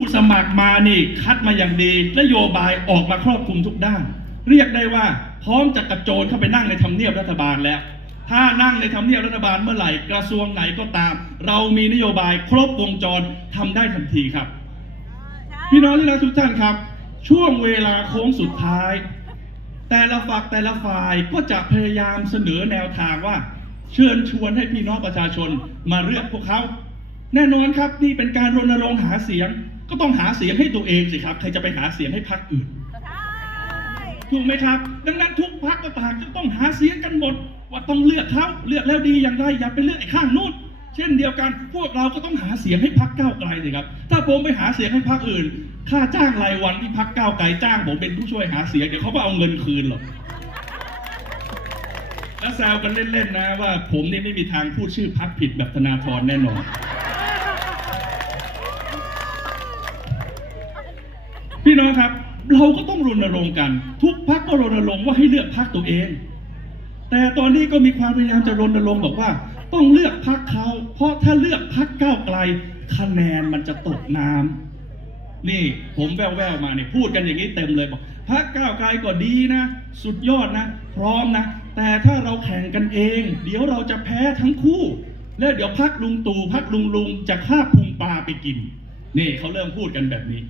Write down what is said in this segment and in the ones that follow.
ผู้สมัครมานี่คัดมาอย่างดีนโยบายออกมาครอบคลุมทุกด้าน เรียกได้ว่าพร้อมจะกระโจนเข้าไปนั่งในทำเนียบรัฐบาลแล้ว ถ้านั่งในทำเนียบรัฐบาลเมื่อไหร่กระทรวงไหนก็ตาม เรามีนโยบายครบวงจรทำได้ทันทีครับ พี่น้องที่รักทุกท่านครับ ช่วงเวลาโค้งสุดท้าย แต่ละฝักแต่ละฝ่ายก็จะพยายามเสนอแนวทางว่า เชิญชวนให้พี่น้องประชาชนมาเลือกพวกเขาแน่นอนครับนี่เป็นการรณรงค์หาเสียง ก็ต้องหาเสียงให้ตัวเองสิครับ ใครจะไปหาเสียงให้พรรคอื่นถูกไหมครับ ดังนั้นทุกพรรคก็ต่างจะต้องหาเสียงกันหมด ว่าต้องเลือกเขาเลือกแล้วดีอย่างไรอย่าไปเลือกไอ้ข้างนู้นเช่นเดียวกันพวกเราก็ต้องหาเสียงให้พรรคก้าวไกลสิครับ ถ้าผมไปหาเสียงให้พรรคอื่น ค่าจ้างรายวันที่พรรคก้าวไกลจ้างผมเป็นผู้ช่วยหาเสียงเดี๋ยวเขาก็เอาเงินคืนหรอกแล้วแซวกันเล่นๆนะว่า ผมนี่ไม่มีทางพูดชื่อพรรคผิดแบบธนาธรแน่นอน พี่น้องครับ เราก็ต้องรณรงค์กัน ทุกพักก็รณรงค์ว่าให้เลือกพักตัวเอง แต่ตอนนี้ก็มีความพยายามจะรณรงค์บอกว่า ต้องเลือกพักเขาเพราะถ้าเลือกพักก้าวไกล คะแนนมันจะตกน้ำนี่ผมแว่วๆมาเนี่ยพูดกันอย่างนี้เต็มเลยบอกพักก้าวไกลก็ดีนะ สุดยอดนะ พร้อมนะ แต่ถ้าเราแข่งกันเอง เดี๋ยวเราจะแพ้ทั้งคู่ แล้วเดี๋ยวพักลุงตู่พักลุงลุงจะฆ่าพุงปลาไปกินนี่เขาเริ่มพูดกันแบบนี้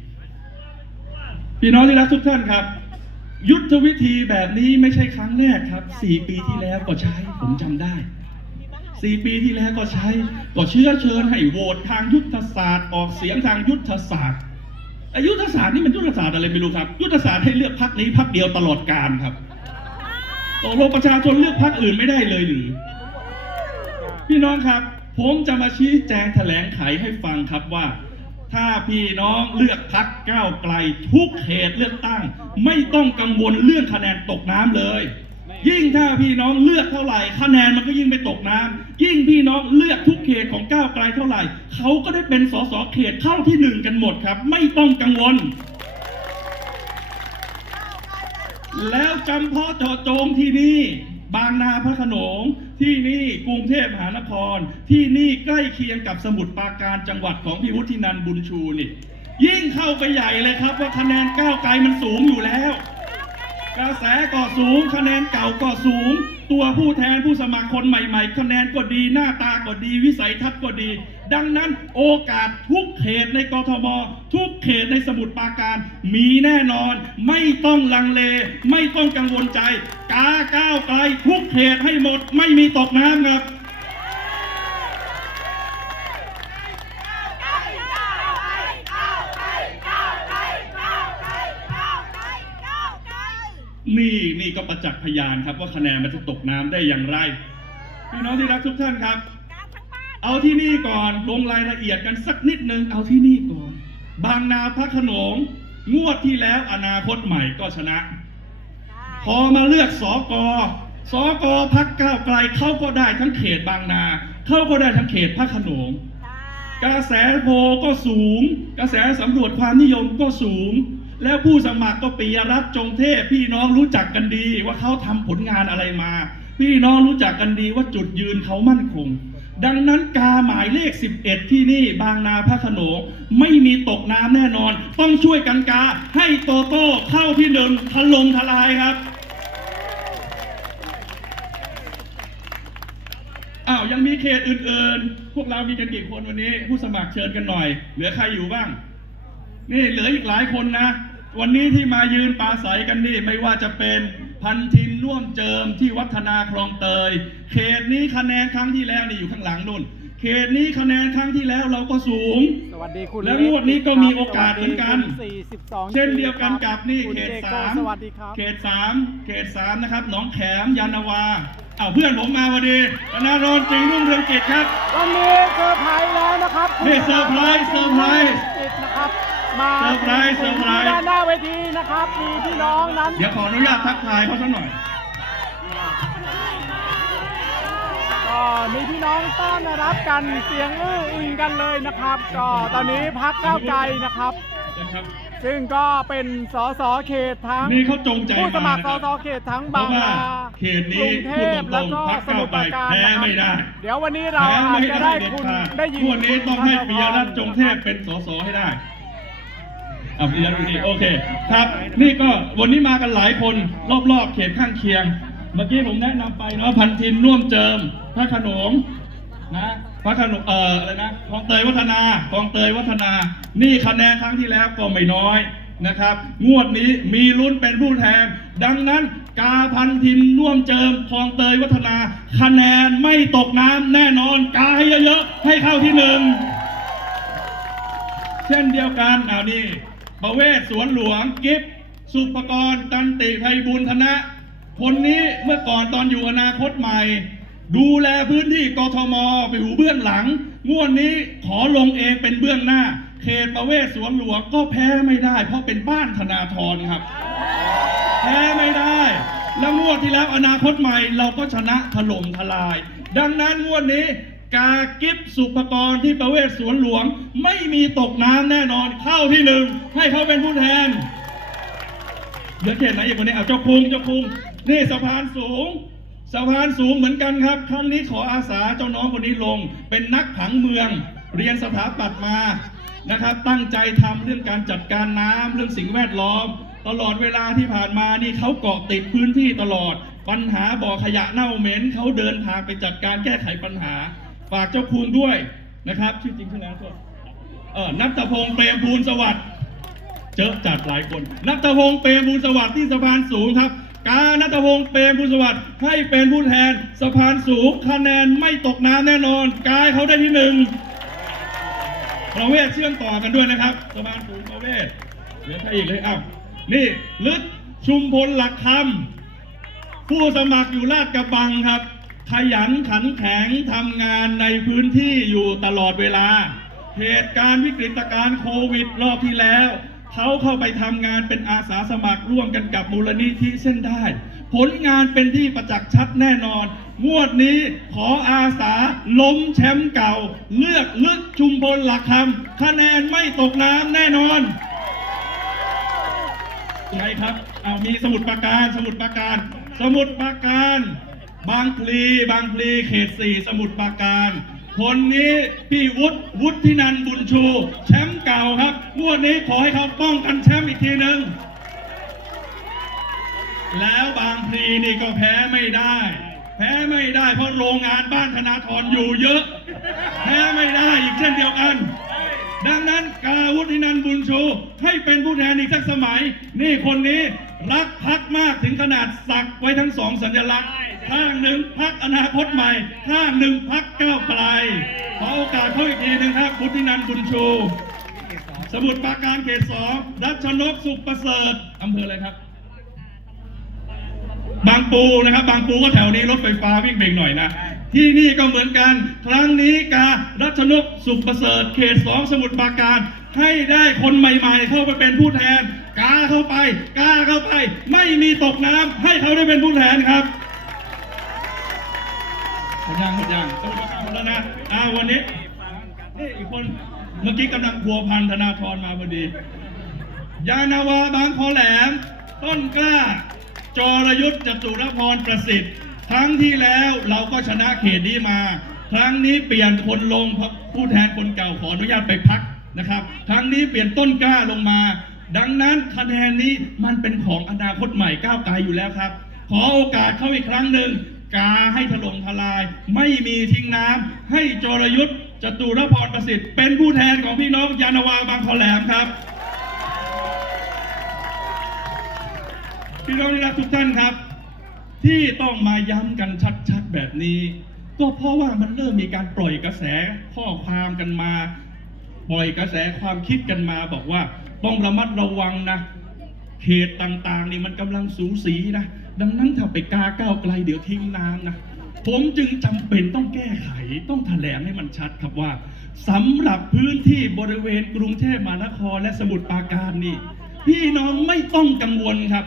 พี่น้องที่รักทุกท่านครับ ยุทธวิธีแบบนี้ไม่ใช่ครั้งแรกครับสี่ปีที่แล้วก็ใช้ผมจำได้สี่ปีที่แล้วก็ใช้ ก็เชื้อเชิญให้โหวตทางยุทธศาสตร์ออกเสียงทางยุทธศาสตร์อายุทธศาสตร์นี่มันยุทธศาสตร์อะไรไม่รู้ครับ ยุทธศาสตร์ให้เลือกพักนี้พักเดียวตลอดกาลครับตกลงประชาชนเลือกพักอื่นไม่ได้เลยหรือ พี่น้องครับ ผมจะมาชี้แจงแถลงไขให้ฟังครับว่า ถ้าพี่น้องเลือกพักก้าวไกล ทุกเขตเลือกตั้ง ไม่ต้องกังวลเรื่องคะแนนตกน้ำเลย ยิ่งถ้าพี่น้องเลือกเท่าไหร่ คะแนนมันก็ยิ่งไปตกน้ำยิ่งพี่น้องเลือกทุกเขตของก้าวไกลเท่าไหร่เขาก็ได้เป็นสสเขตเข้าที่หนึ่งกันหมดครับ ไม่ต้องกังวล แล้วจำเพาะเจาะจงที่นี่ บางนาพระโขนง ที่นี่กรุงเทพมหานคร ที่นี่ใกล้เคียงกับสมุทรปราการจังหวัดของพี่วุฒินันบุญชูนี่ ยิ่งเข้าไปใหญ่เลยครับว่าคะแนนก้าวไกลมันสูงอยู่แล้วกระแสก็สูงคะแนนเก่าก็สูง ตัวผู้แทนผู้สมัครคนใหม่ๆ คะแนนก็ดีหน้าตาก็ดี วิสัยทัศน์ก็ดี ดังนั้นโอกาสทุกเขตในกทม ทุกเขตในสมุทรปราการ มีแน่นอนไม่ต้องลังเล ไม่ต้องกังวลใจ กาก้าวไกลทุ ขตให้หมดไม่มีตกน้ำครับนี่นี่ก็ประจักษ์พยานครับว่าคะแนนมันจะตกน้ำได้อย่างไรพี่น้องที่รักทุกท่านครับ เอาที่นี่ก่อนลงรายละเอียดกันสักนิดนึงเอาที่นี่ก่อน บางนาพระโขนงงวดที่แล้วอนาคตใหม่ก็ชนะ พอมาเลือกสอกอ สอกอพักก้าวไกลเขาก็ได้ทั้งเขตบางนาเขาก็ได้ทั้งเขตพระโขนงกระแสโพลก็สูง กระแสสำรวจความนิยมก็สูง แล้วผู้สมัครก็ปิยรัตน์จงเทพพี่น้องรู้จักกันดีว่าเขาทำผลงานอะไรมา พี่น้องรู้จักกันดีว่าจุดยืนเขามั่นคง ดังนั้นกาหมายเลข 11 ที่นี่บางนาพระโขนงไม่มีตกน้ำแน่นอน ต้องช่วยกันกาให้โตโต้เข้าที่หนึ่งทะลงทลายครับ อ้าวยังมีเขตอื่นๆ พวกเรามีกันกี่คนวันนี้ ผู้สมัครเชิญกันหน่อย เหลือใครอยู่บ้าง นี่เหลืออีกหลายคนนะ วันนี้ที่มายืนปราศัยกันนี่ไม่ว่าจะเป็นพันทินร่วมเจิมที่วัฒนาคลองเตย เขตนี้คะแนนครั้งที่แล้วนี่อยู่ข้างหลังนู่น เขตนี้คะแนนครั้งที่แล้วเราก็สูง สวัสดีคุณแล้วงวดนี้ก็มีโอกาสเหมือนกันสี่สิบสองเช่นเดียวกันกับนี่คุณเขตจโก้สามสวัสดีครับเขตสามเขตสามนะครับหนองแขมยานนาวา เอาวเพื่อนผมมาพอดีธนารนจริงรุ่งเรืองกิจครับ วันนี้เซอร์ไพรส์แล้วนะครับคุณนี่เซอร์ไพรส์เซอร์ไพรส์ ติดนะครับ มาเซอร์ไพรส์เซอร์ไพรส์ ด้านหน้าเวทีนะครับ มีพี่น้องนั้นเดี๋ยวขออนุญาตทักทายเขาสักหน่อย ก็มีพี่น้องต้อนรับกันเสียงอื้ออึงกันเลยนะครับ ก็ตอนนี้พักก้าวไกลนะครับนะครับ ซึ่งก็เป็นสสเขตทั้งนี่เขาจงใจผู้สมัครมาสนะครับสเขตทั้งเพบาราะงว่านาเขตกนี้รุงเทพูดพตรแล้วงก็ๆพักสเก้ามุทรไปปราการแพ้นะครับไม่ได้ เดี๋ยววันนี้เราแพ้อาจไม่จะได้ได้เด็ดคุณขาดได้ยินงวดนี้ต้องให้คุณปิยรัตน์จงเทพธนพรเป็นสสให้ได้อะพี่ยันดูดีโอเคครับ นี่ก็วันนี้มากันหลายคนรอบๆ เขตข้างเคียง เมื่อกี้ผมแนะนำไปเนาะพันทินร่วมเจิมพระโขนงนะ พระขนงเอ่ออะไรนะคลองเตยวัฒนาคลองเตยวัฒนา นี่คะแนนครั้งที่แล้วก็ไม่น้อยนะครับ งวดนี้มีลุ้นเป็นผู้แทน ดังนั้นกาพันทินร่วมเจิมคลองเตยวัฒนา คะแนนไม่ตกน้ำแน่นอน กาให้เยอะๆให้เข้าที่หนึ่งเช่นเดียวกันเอานี่ประเวศสวนหลวงกิฟสุปกรณ์ตันติไพบูลย์ธนะ คนนี้เมื่อก่อนตอนอยู่อนาคตใหม่ ดูแลพื้นที่กทมไปอยู่เบื้องหลัง งวดนี้ขอลงเองเป็นเบื้องหน้า เขตประเวศสวนหลวงก็แพ้ไม่ได้ เพราะเป็นบ้านธนาธรครับ แพ้ไม่ได้ แล้วงวดที่แล้วอนาคตใหม่เราก็ชนะถล่มทลาย ดังนั้นงวดนี้กากิฟสุปกรที่ประเวศสวนหลวง ไม่มีตกน้ำแน่นอนเข้าที่หนึ่งให้เขาเป็นผู้แทนเหลือเขตไหนอีกวันนี้เอาเจ้าคุงเจ้าคุงนี่สะพานสูง สะพานสูงเหมือนกันครับ ครั้งนี้ขออาสาเจ้าน้องคนนี้ลง เป็นนักผังเมือง เรียนสถาปัตย์มานะครับ ตั้งใจทำเรื่องการจัดการน้ำเรื่องสิ่งแวดล้อม ตลอดเวลาที่ผ่านมานี่เขาเกาะติดพื้นที่ตลอด ปัญหาบ่อขยะเน่าเหม็นเขาเดินทางไปจัดการแก้ไขปัญหา ฝากเจ้าคุณด้วยนะครับ ชื่อจริงชื่ออะไรนะโทษเออนัทพงษ์เปรมภูลสวัสดิ์เจอจัดหลายคน นัทพงษ์เปรมภูลสวัสดิ์ที่สะพานสูงครับ การนัทพงษ์เปรมภูลสวัสดิ์ให้เป็นผู้แทนสะพานสูงคะแนนไม่ตกน้ำแน่นอน กายเขาได้ที่หนึ่งประเวศเชื่อมต่อกันด้วยนะครับสะพานสูงประเวศเหลือใครอีกเลยอ้าวนี่ลึกชุมพลหลักคำผู้สมัครอยู่ลาดกระบังครับ ขยันขันแข็งทำงานในพื้นที่อยู่ตลอดเวลา เหตุการณ์วิกฤตการณ์โควิดรอบที่แล้ว เขาเข้าไปทำงานเป็นอาสาสมัครร่วมกันกับมูลนิธิเส้นได้ ผลงานเป็นที่ประจักษ์ชัดแน่นอน งวดนี้ขออาสาล้มแชมป์เก่า เลือกลึกชุมพลหลักคำคะแนนไม่ตกน้ำแน่นอนใช่ครับเอามีสมุดประการ สมุดประการ สมุดประการ บางพลีบางพลีเขตสี่สมุดประการ คนนี้พี่วุฒิวุฒินันบุญชู แชมป์เก่าครับงวดนี้ขอให้เขาป้องกันแชมป์อีกทีหนึ่งแล้วบางพลีนี่ก็แพ้ไม่ได้ แพ้ไม่ได้เพราะโรงงานบ้านธนาธรอยู่เยอะ แพ้ไม่ได้อีกเช่นเดียวกัน ดังนั้นกาวุฒินันบุญชู ให้เป็นผู้แทนอีกสักสมัย นี่คนนี้รักพักมากถึงขนาดสักไว้ทั้งสองสัญลักษณ์ ข้างหนึ่งพักอนาคตใหม่ ข้างหนึ่งพักก้าวไกลขอโอกาสเขาอีกทีหนึ่งครับวุฒินันท์บุญชู สมุทรปราการเขตสองรัชนกสุขประเสริฐอำเภออะไรครับ บางปูนะครับ บางปูก็แถวนี้รถไฟฟ้าวิ่งเบ่งหน่อยนะที่นี่ก็เหมือนกัน ครั้งนี้การรัชนกสุขประเสริฐ เขตสองสมุทรปราการ ให้ได้คนใหม่ ๆ เข้าไปเป็นผู้แทนกาเข้าไปกาเข้าไป ไม่มีตกน้ำให้เขาได้เป็นผู้แทนครับ หมดยังหมดยังสมุทรปราการหมดแล้วนะอ่าวันนี้นี่อีกคนเมื่อกี้กำลังพัวพันธนาธรมาพอดี ยานาวาบางคอแหลม ต้นกล้า จรยุทธ์จตุรพรประสิทธิ์ครั้งที่แล้วเราก็ชนะเขตนี้มา ครั้งนี้เปลี่ยนคนลงผู้แทนคนเก่าขออนุญาตไปพักนะครับ ครั้งนี้เปลี่ยนต้นกล้าลงมา ดังนั้นคะแนนนี้มันเป็นของอนาคตใหม่ก้าวไกลอยู่แล้วครับ ขอโอกาสเข้าอีกครั้งหนึ่ง กาให้ถล่มทลาย ไม่มีทิ้งน้ำให้จรยุทธ์จตุรพรประสิทธิ์ เป็นผู้แทนของพี่น้องยานาวาบางคอแหลมครับ พี่น้องที่รักทุกท่านครับ ที่ต้องมาย้ำกันชัดๆแบบนี้ ก็เพราะว่ามันเริ่มมีการปล่อยกระแสข้อความกันมา ปล่อยกระแสความคิดกันมาบอกว่าต้องระมัดระวังนะเขตต่างๆนี่มันกำลังสูสีนะ ดังนั้นถ้าไปกาก้าวไกลเดี๋ยวทิ้งน้ำนะผมจึงจำเป็นต้องแก้ไขต้องแถลงให้มันชัดครับว่าสำหรับพื้นที่บริเวณกรุงเทพมหานครและสมุทรปราการนี่พี่น้องไม่ต้องกังวลครับ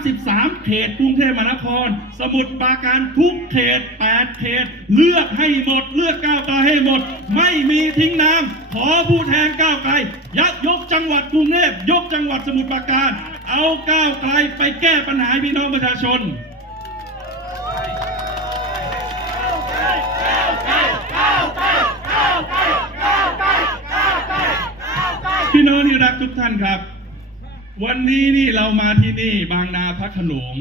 33 เขตกรุงเทพมหานคร สมุทรปราการทุกเขต 8 เขต เลือกให้หมด เลือกก้าวไกลให้หมด ไม่มีทิ้งน้ำขอผู้แทนก้าวไกลยักยกจังหวัดกรุงเทพยกจังหวัดสมุทรปราการ เอาก้าวไกลไปแก้ปัญหาพี่น้องประชาชนพี่น้องที่รักทุกท่านครับ วันนี้นี่เรามาที่นี่บางนาพระขนง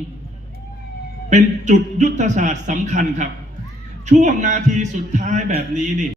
เป็นจุดยุทธศาสตร์สำคัญครับ ช่วงนาทีสุดท้ายแบบนี้นี่